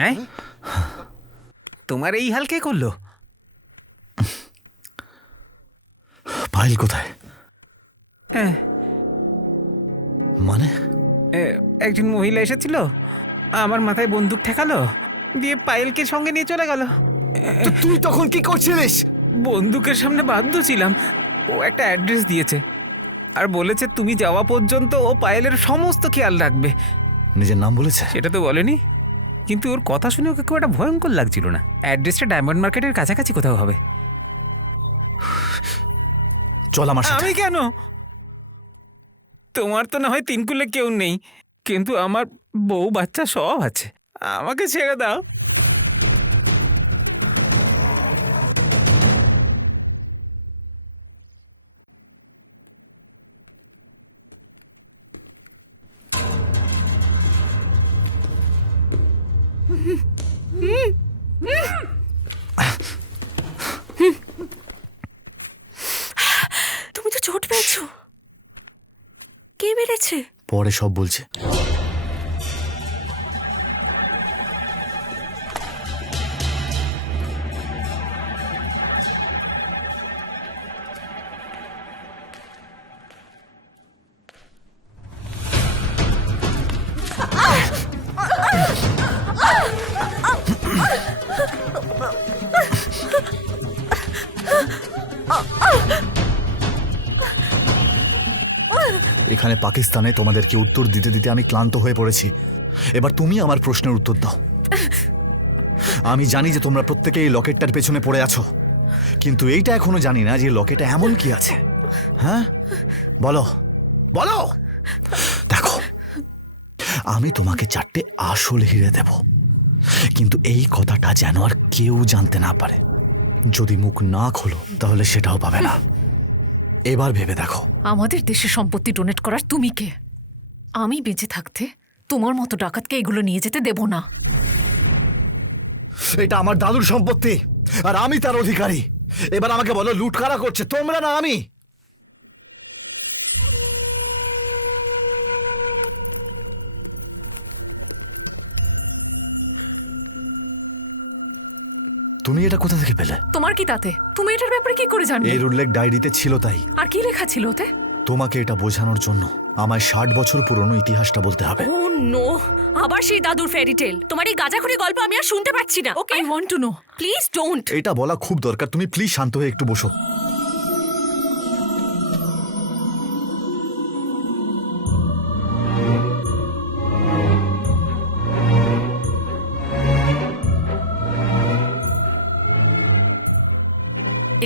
হ্যাঁ, তোমার এই হাল কে করলো? পায়েল কোথায়? হ্যাঁ, মানে একজন মহিলা এসেছিল, আমার মাথায় বন্দুক ঠেকালো, দিয়ে পায়েলকে সঙ্গে নিয়ে চলে গেল। তো তুই তখন কি করছিলিস? বন্দুকের সামনে বাধ্য ছিলাম। ও একটা অ্যাড্রেস দিয়েছে আর বলেছে তুমি যাওয়া পর্যন্ত ও পায়েলের সমস্ত খেয়াল রাখবে। নিজের নাম বলেছে? সেটা তো বলেনি, কিন্তু ওর কথা শুনে ওকে খুব একটা ভয়ঙ্কর লাগছিল না। অ্যাড্রেসটা ডায়মন্ড মার্কেটের কাছাকাছি কোথাও হবে। চল আমার সাথে। আমি কেন? তোমার তো না হয় তিনকুলে কেউ নেই, কিন্তু আমার বউ বাচ্চা সব আছে। আমাকে ছেড়ে দাও। তুমি তো চোট পেয়েছো। কে মেরেছে? পরে সব বলছে। এখানে পাকিস্তানে তোমাদেরকে উত্তর দিতে দিতে আমি ক্লান্ত হয়ে পড়েছি। এবার তুমি আমার প্রশ্নের উত্তর দাও। আমি জানি যে তোমরা প্রত্যেকে এই লকেটটার পেছনে পড়ে আছো, কিন্তু এইটা এখনো জানি না যে লকেটে এমন কি আছে। হ্যাঁ, বলো বলো। দেখো, আমি তোমাকে 4টে আসল হিরে দেব, কিন্তু এই কথাটা যেন আর কেউ জানতে না পারে। যদি মুখ না খোলো তাহলে সেটাও পাবে না। এবার ভেবে দেখো। আমাদের দেশে সম্পত্তি ডোনেট করার তুমি কে? আমি বেঁচে থাকতে তোমার মতো ডাকাতকে এগুলো নিয়ে যেতে দেব না। এটা আমার দাদুর সম্পত্তি আর আমি তার অধিকারী। এবার আমাকে বলো, লুট কারা করছে, তোমরা না আমি? তুমি এটা কোথা থেকে পেলে? তোমার কি তাতে? তুমি এটার ব্যাপারে কি করে জানবে? এর উল্লেখ ডায়েরিতে ছিল, তাই। আর কি লেখা ছিল ওতে? তোমাকে এটা বোঝানোর জন্য আমায় 60 বছর পুরনো ইতিহাসটা বলতে হবে। ও নো, আবার সেই দাদুর ফেয়ারি টেল। তোমার এই গাঁজাখুরি গল্প আমি আর শুনতে পাচ্ছি না। Okay, I want to know. Please don't. এটা বলা খুব দরকার। তুমি প্লিজ শান্ত হয়ে একটু বসো।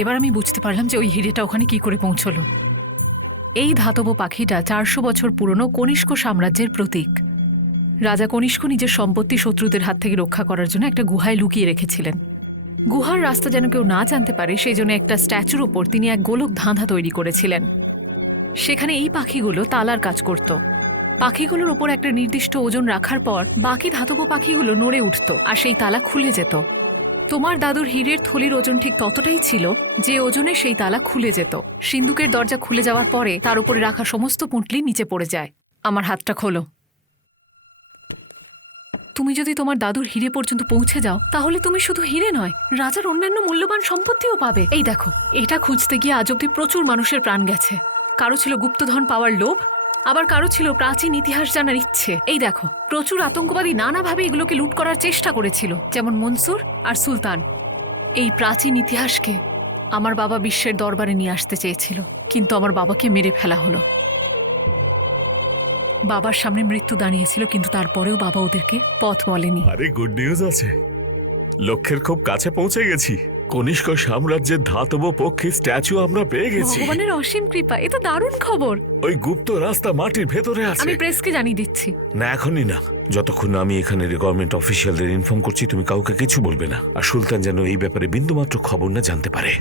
এবার আমি বুঝতে পারলাম যে ওই হিরেটা ওখানে কি করে পৌঁছলো। এই ধাতব পাখিটা 400 বছর পুরনো কনিষ্ক সাম্রাজ্যের প্রতীক। রাজা কনিষ্ক নিজের সম্পত্তি শত্রুদের হাত থেকে রক্ষা করার জন্য একটা গুহায় লুকিয়ে রেখেছিলেন। গুহার রাস্তা যেন কেউ না জানতে পারে সেই জন্য একটা স্ট্যাচুর ওপর তিনি এক গোলক ধাঁধা তৈরি করেছিলেন। সেখানে এই পাখিগুলো তালার কাজ করত। পাখিগুলোর ওপর একটা নির্দিষ্ট ওজন রাখার পর বাকি ধাতব পাখিগুলো নড়ে উঠত আর সেই তালা খুলে যেত। তোমার দাদুর হীরের থলির ওজন ঠিক ততটাই ছিল যে ওজনে সেই তালা খুলে যেত। সিন্দুকের দরজা খুলে যাওয়ার পরে তার উপরে রাখা সমস্ত পুঁটলি নিচে পড়ে যায়। আমার হাতটা খোলো। তুমি যদি তোমার দাদুর হিরে পর্যন্ত পৌঁছে যাও তাহলে তুমি শুধু হিরে নয়, রাজার অন্যান্য মূল্যবান সম্পত্তিও পাবে। এই দেখো, এটা খুঁজতে গিয়ে আজ অব্দি প্রচুর মানুষের প্রাণ গেছে। কারো ছিল গুপ্তধন পাওয়ার লোভ, আবার কারো ছিল প্রাচীন ইতিহাস জানার ইচ্ছে। এই দেখো, প্রচুর আতঙ্কবাদী নানাভাবে এগুলোকে লুট করার চেষ্টা করেছিল, যেমন মনসুর আর সুলতান। এই প্রাচীন ইতিহাসকে আমার বাবা বিশ্বের দরবারে নিয়ে আসতে চেয়েছিল, কিন্তু আমার বাবাকে মেরে ফেলা হলো। বাবার সামনে মৃত্যু দাঁড়িয়েছিল, কিন্তু তারপরেও বাবা ওদেরকে পথ বলেনি। আরে গুড নিউজ আছে, লক্ষ্যের খুব কাছে পৌঁছে গেছি। কনিষ্ক সাম্রাজ্যের ধাতব পক্ষী স্ট্যাচু আমরা পেয়ে গেছি। ভগবানের অসীম কৃপা, এ তো দারুণ খবর। ওই গুপ্ত রাস্তা মাটির ভেতরে আছে। আমি প্রেসকে জানিয়ে দিচ্ছি। না, এখনই না, যতক্ষণ না আমি এখানে গভর্নমেন্ট অফিসিয়ালদের ইনফর্ম করছি। তুমি কাউকে কিছু বলবে না, আর সুলতান যেন এই ব্যাপারে বিন্দুমাত্র খবর না জানতে পারে।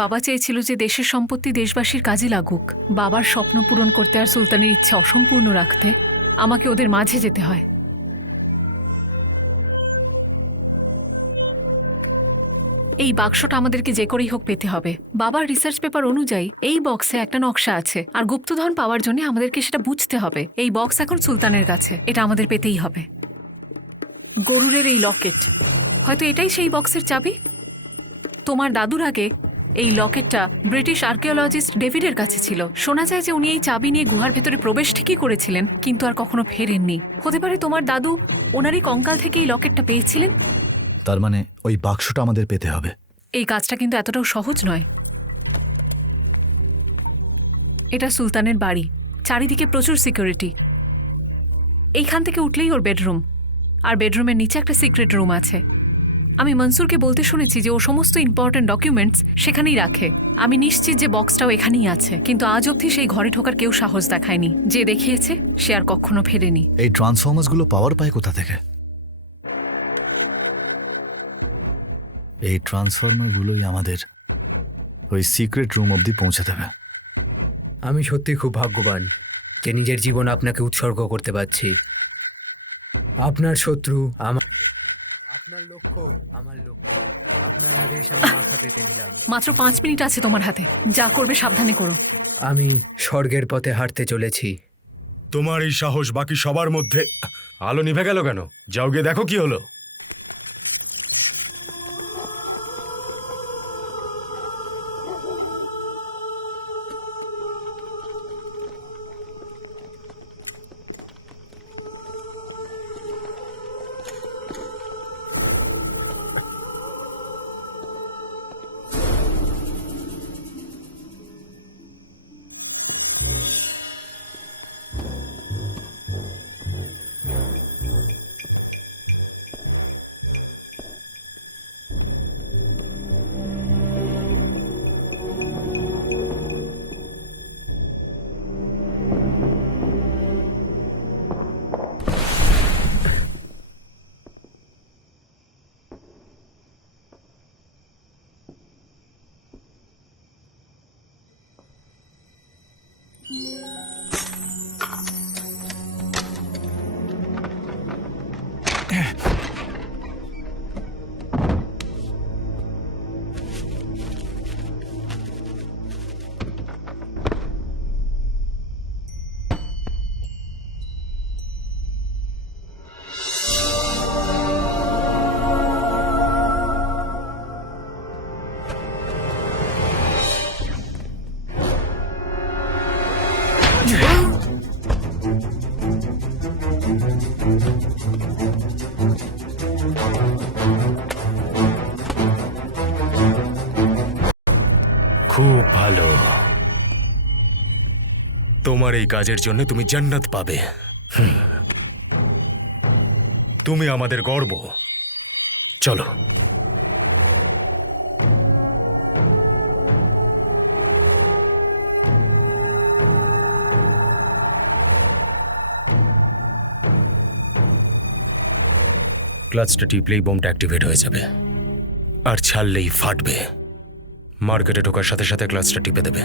বাবা চেয়েছিল যে দেশের সম্পত্তি দেশবাসীর কাজে লাগুক। বাবার স্বপ্ন পূরণ করতে আর সুলতানের ইচ্ছা অসম্পূর্ণ রাখতে আমাকে ওদের মাঝে যেতে হয়। এই বাক্সটা আমাদেরকে যে করেই হোক পেতে হবে। বাবার রিসার্চ পেপার অনুযায়ী এই বক্সে একটা নকশা আছে, আর গুপ্তধন পাওয়ার জন্য আমাদেরকে সেটা বুঝতে হবে। এই বক্স এখন সুলতানের কাছে, এটা আমাদের পেতেই হবে। গরুরের এই লকেট, হয়তো এটাই সেই বক্সের চাবি। তোমার দাদুর আগে এই লকেটটা ব্রিটিশ আর্কিওলজিস্ট ডেভিডের কাছে ছিল। শোনা যায় যে উনি এই চাবি নিয়ে গুহার ভেতরে প্রবেশ ঠিকই করেছিলেন, কিন্তু আর কখনো ফেরেননি। হতে পারে তোমার দাদু ওনারই কঙ্কাল থেকে এই লকেটটা পেয়েছিলেন। তার মানে ওই বাক্সটা আমাদের পেতে হবে। এই কাজটা কিন্তু এতটাও সহজ নয়। এটা সুলতানের বাড়ি, চারিদিকে প্রচুর সিকিউরিটি। এইখান থেকে উঠলেই ওর বেডরুম, আর বেডরুমের নিচে একটা সিক্রেট রুম আছে। আমি মনসুরকে বলতে শুনেছি যে ও সমস্ত ইম্পর্ট্যান্ট ডকুমেন্টস সেখানেই রাখে। আমি নিশ্চিত যে বক্সটাও এখানেই আছে, কিন্তু আজ অবধি সেই ঘরে ঢোকার কেউ সাহস দেখায়নি। যে দেখিয়েছে সে আর কখনো ফেরেনি। এই ট্রান্সফর্মার্সগুলো পাওয়ার পায় কোথা থেকে? এই ট্রান্সফর্মারগুলোই আমাদের ওই সিক্রেট রুম অবধি পৌঁছে দেবে। আমি সত্যি খুব ভাগ্যবান যে নিজের জীবন আপনাকে উৎসর্গ করতে পারছি। আপনার শত্রু আমার, আপনার লক্ষ্য আমার লক্ষ্য, আপনার আদেশ আমি মাথা পেতে নিলাম। মাত্র 5 মিনিট আছে তোমার হাতে, যা করবে সাবধানে করো। আমি স্বর্গের পথে হাঁটতে চলেছি। তোমার এই সাহস বাকি সবার মধ্যে। আলো নিভে গেল কেন? যাও গিয়ে দেখো কি হলো। খুব ভালো। তোমার এই কাজের জন্য তুমি জান্নাত পাবে। তুমি আমাদের গর্ব। চলো। ক্লাচটা টিপলেই বোমটা অ্যাক্টিভেট হয়ে যাবে, আর ছাড়লেই ফাটবে। মার্কেটে ঢোকার সাথে সাথে ক্লাচটা টিপে দেবে,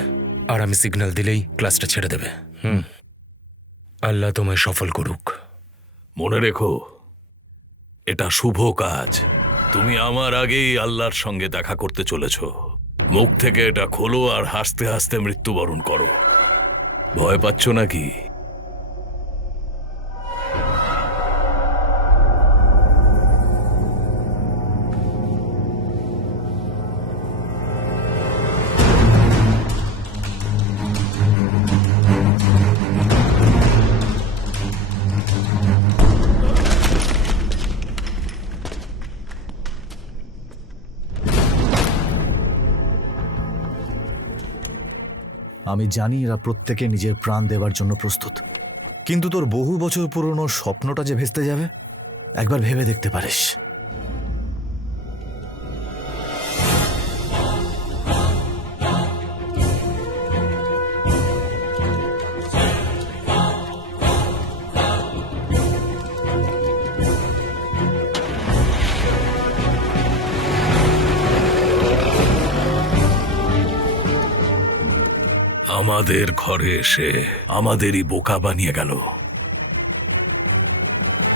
আর আমি সিগন্যাল দিলেই ক্লাচটা ছেড়ে দেবে। আল্লাহ তোমায় সফল করুক। মনে রেখো, এটা শুভ কাজ। তুমি আমার আগেই আল্লাহর সঙ্গে দেখা করতে চলেছ। মুখ থেকে এটা খোলো আর হাসতে হাসতে মৃত্যুবরণ করো। ভয় পাচ্ছ নাকি? আমি জানি এরা প্রত্যেকে নিজের প্রাণ দেওয়ার জন্য প্রস্তুত, কিন্তু তোর বহু বছর পুরনো স্বপ্নটা যে ভেস্তে যাবে, একবার ভেবে দেখতে পারিস। আমাদের ঘরে এসে আমাদেরই বোকা বানিয়ে গেল।